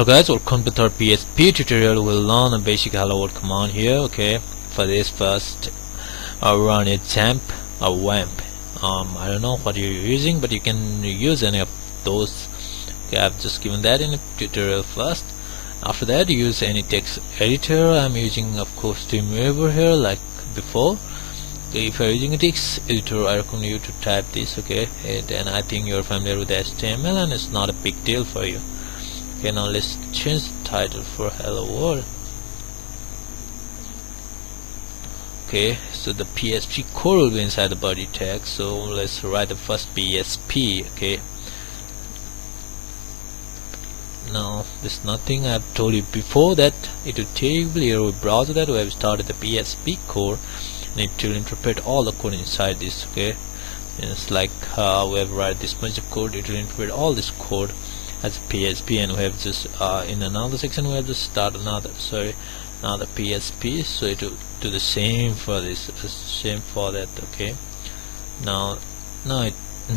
Hello guys, welcome to our PHP tutorial. We'll learn a basic hello world command here. Okay, for this first run a temp or wamp. I don't know what you're using, but you can use any of those. Okay, I've just given that in a tutorial first. After that, use any text editor. I'm using, of course, Dreamweaver here like before. Okay, if you're using a text editor, I recommend you to type this. Okay, and I think you're familiar with HTML and it's not a big deal for you. Okay, now let's change the title for hello world. Okay, so the PHP code will be inside the body tag, so let's write the first PHP. Okay, now there's nothing. I've told you before that it will take your browser that we have started the PHP code, and it will interpret all the code inside this. Okay, and it's like we have write this much of code, it will interpret all this code as a PHP, and we have just in another section we have to start another PHP, so it will do the same for this, same for that. Okay, now the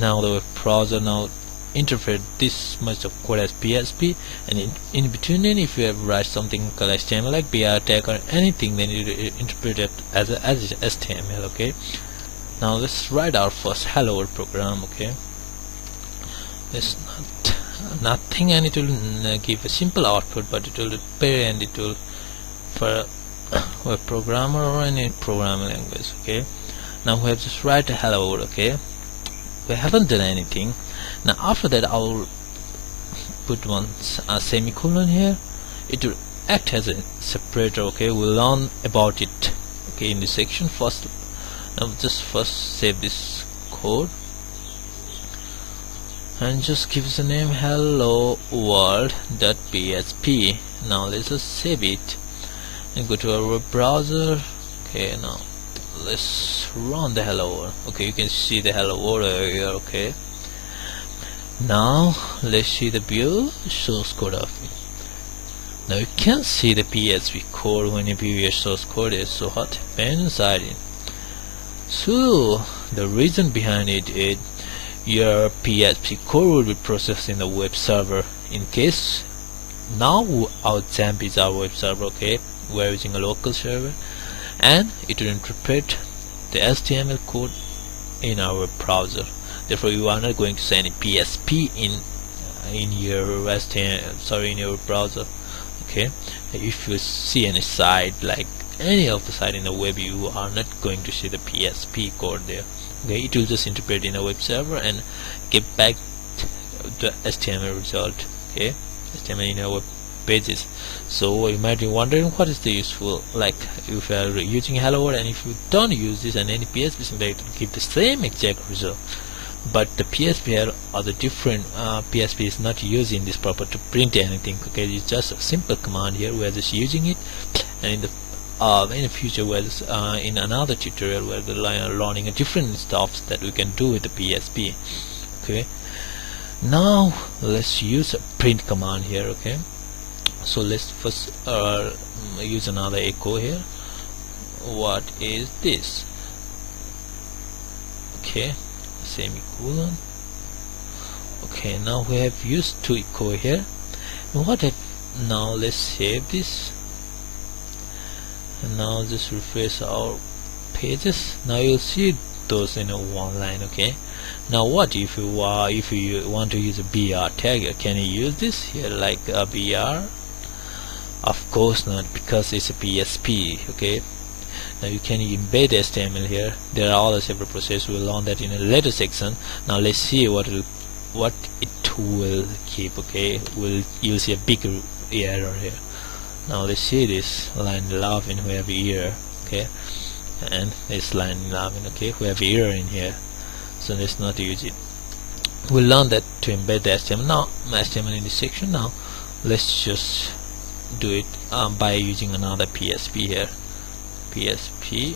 web browser now interpret this much of code as PHP, and in between, then if you have write something called HTML like BR tag or anything, then you interpret it as HTML. Okay, now let's write our first hello world program. Okay, it's nothing, and it will give a simple output, but it will repair, and it will for a programmer or any programming language. Okay, now we have just write a hello world. Okay, we haven't done anything. Now after that, I will put one semicolon here. It will act as a separator. Okay, we'll learn about it. Okay, in this section first. Now just first save this code and just give us a name hello world.php. now let's just save it and go to our web browser. Okay, now let's run the hello world. Okay, you can see the hello world here. Okay, now let's see the view source code of it. Now you can see the PHP code when you view your source code is so hot inside it. So the reason behind it is your PHP code will be processed in the web server. In case now our XAMPP is our web server. Okay, we're using a local server, and it will interpret the HTML code in our web browser. Therefore, you are not going to see any PHP in your HTML, in your browser. Okay, if you see any site like any of the site in the web, you are not going to see the PHP code there. Okay, it will just interpret in a web server and give back the HTML result. Okay, HTML in our web pages. So you might be wondering what is the useful, like if you are using hello world and if you don't use this and any PHP syntax, it will give the same exact result. But the PHP here are the different. PHP is not used in this purpose to print anything. Okay, it's just a simple command here. We are just using it, and in the future, in another tutorial where we're learning a different stuff that we can do with the PHP. Okay, now let's use a print command here. Okay, so let's first use another echo here. What is this? Okay, semicolon. Okay, now we have used to echo here. Now let's save this. And now just refresh our pages. Now you'll see those in a one line. Okay, now what if you want to use a BR tag? Can you use this here like a BR? Of course not, because it's a PHP. Okay, now you can embed HTML here. There are all the separate processes. We'll learn that in a later section. Now let's see what it will keep. Okay, you'll see a big error here. Now let's see this line 11, we have error. Okay, and this line 11. Okay, we have error in here, so let's not use it. We'll learn that to embed the HTML. Now HTML in this section. Now let's just do it by using another PHP here. PHP.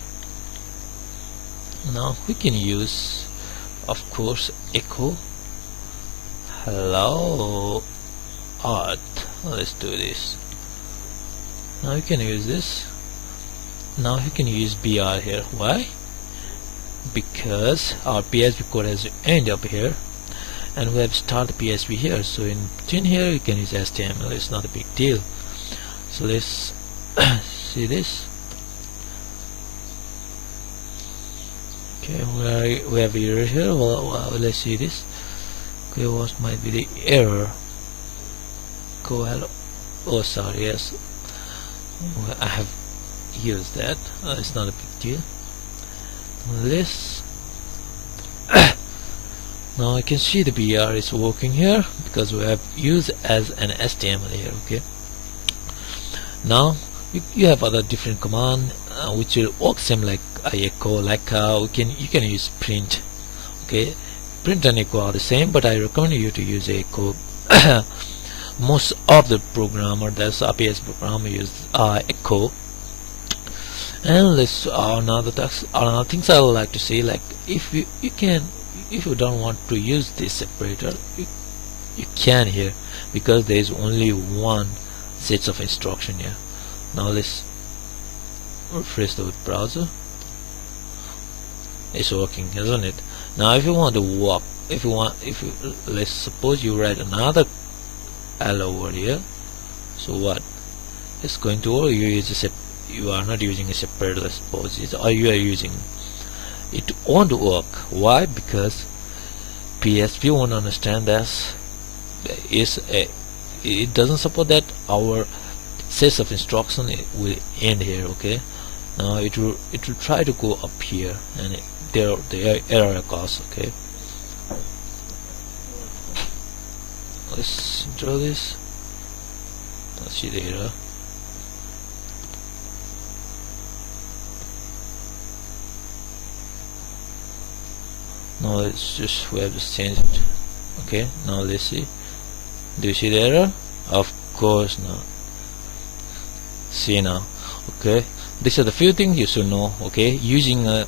Now we can use, of course, echo hello earth. Let's do this. Now you can use this. Now you can use BR here. Why? Because our PHP code has to end up here, and we have start the PHP here. So in between here you can use HTML. It's not a big deal. So let's see this. Okay, we have error here. Well, let's see this. Okay, what might be the error? Go hello. Oh, sorry. Yes, I have used that. It's not a big deal. This. Now I can see the BR is working here because we have used as an HTML here. Okay. Now you have other different command which will work same like echo, like you can use print. Okay, print and echo are the same, but I recommend you to use echo. Most of the programmer that's APS program use echo. And let's another things I would like to say, like if you don't want to use this separator, you can here, because there is only one sets of instruction here. Now let's refresh the web browser. It's working, isn't it? Now if you want to walk, let's suppose you write another hello over here. So what? It's going to work. You are not using a separator, let's suppose it, or you are using it won't work. Why? Because PHP won't understand this. It doesn't support that our sets of instruction will end here. Okay, now it will try to go up here, and the error occurs. Okay, let's draw this. Let's see the error. Now let's just we have just changed it. Okay, now let's see. Do you see the error? Of course not. See now. Okay, these are the few things you should know. Okay, using a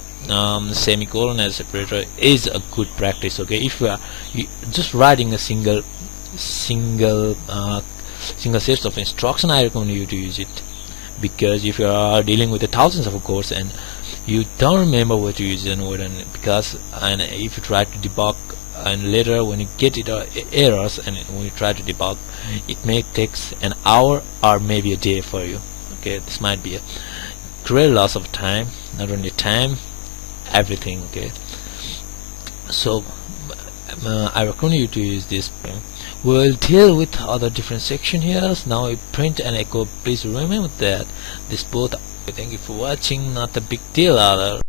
semicolon as a separator is a good practice. Okay, if you are just writing a single set of instruction, I recommend you to use it, because if you are dealing with the thousands of codes and you don't remember what to use and what, and if you try to debug, and later when you get errors, and when you try to debug, it may take an hour or maybe a day for you. Okay, this might be a great loss of time, not only time, everything. Okay, so I recommend you to use this. We'll deal with other different section here. Now we print and echo. Please remember that this both. Thank you for watching. Not a big deal.